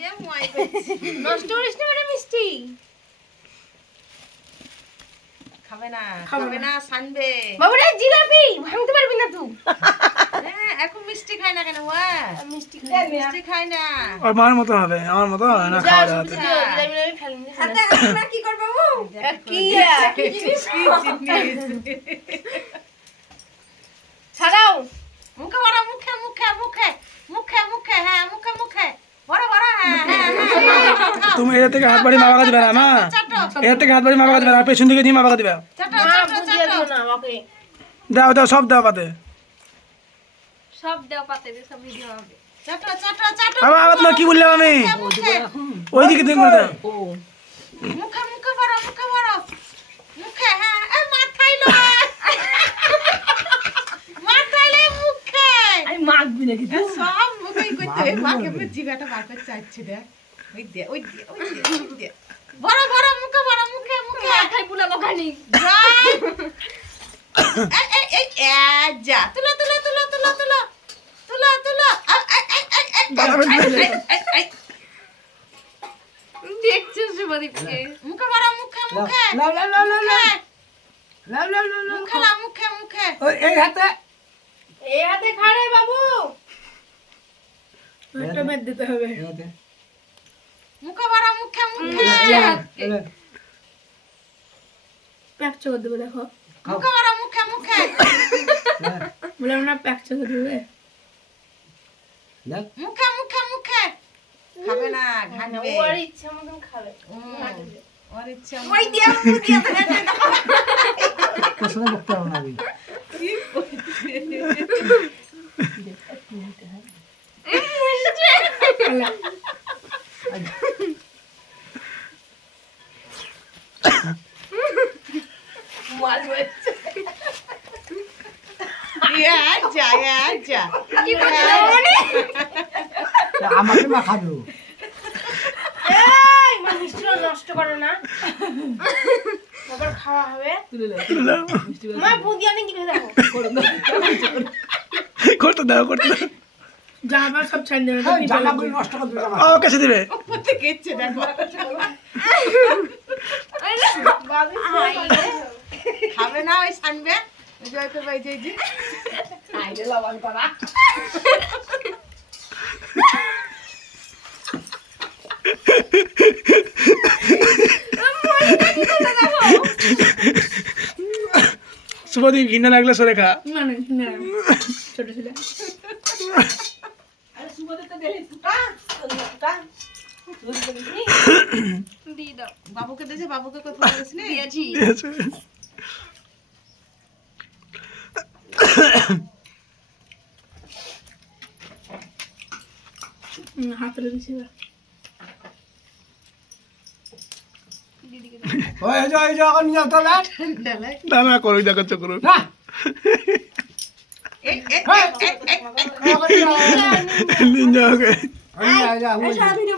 নষ্ট করিস না মানে মিষ্টি খাবে না খাবে না সানবে বাবুরা জিলাপি ভাঙতে পারবি না তুই হ্যাঁ এখন মিষ্টি খায় না কেন ওয়া মিষ্টি মিষ্টি খায় না আর মার মতো হবে আমার মতো হবে না খাওয়া যাবে জিলাপি আমি ফেলনি হাতে আমরা কি করব বাবু কি জিনিস ছাড়াও মুখে বড় মুখে মুখে মুখে মুখে মুখে হ্যাঁ মুখে মুখে বড় বড় হ্যাঁ তুমি এর থেকে হাত বাড়ি মা বাবা দিবে না মা এর থেকে হাত বাড়ি মা বাবা দিবে না পেছন দিকে দিয়ে মা বাবা দিবে মা বুঝিয়ে দিও না ওকে দাও দাও সব দাও পাতে সব দেও পাতে সব ভিডিও হবে চাটো চাটো চাটো আবার তোমার কি বললাম আমি ওইদিকে দিকে করে দাও মুখে মুখে বড় মুখে হ্যাঁ এ মাথায় লয় মাথায় লয় মুখে আমি মাখবি নাকি এ সব মুখেই করতে হয় মাকে পুরো জিগাটা বার করে চাচ্ছে দেখ ওই দে বড় বড় মুখে মুখে মাথায় বুলাবো খানি এই যা তুলো দেখছিস সুবাদীপকে মুখে বড় মুখে মুখে লাও লাও লাও লাও লাও লাও লাও লাও লাও মুখে না মুখে মুখে ওই এই হাতে এই হাতে খাড়ে বাবু একটা মেদ দিতে হবে এই হাতে মুখে বড় মুখে মুখে প্যাক চোখ দেবো দেখো মুখে বড় মুখে মুখে বললাম না প্যাক চোখ দেবে দেখ মুখে মুখে মুখে খাবে না ঘানবে ওর ইচ্ছা মতন খাবে ওর ইচ্ছা ওই দিয়া দিয়া তোর সাথে বকতে হবে না আমি যা কি করছিস মানে আমাকে মা খাবো এই মা মিষ্টি নষ্ট করো না আবার খাওয়া হবে মা বুদ্ধি আনি কি দেখো করতে দাও জামা সব ছাড় দেবে জামাগুলো নষ্ট করে দিলাম ও কাছে দিবে উপরে গেছে দেখো খাবে না ওই সানবে ওই যে তো ভাই জি আইলে লবণ করা সুবাদীপ ঘৃণা লাগলে সরে খা না না না ছোট ছিল আরে সুবদে তো দেলি ফুটা দি দাও বাবুকে দিয়েছে বাবুকে কথা বলিস নি দিয়েছি হাতে দিয়েছি ওই যে এখন নিয়ে তো না ডালে দানা করো দেখো চক্র না এই নিয়ে যাও এই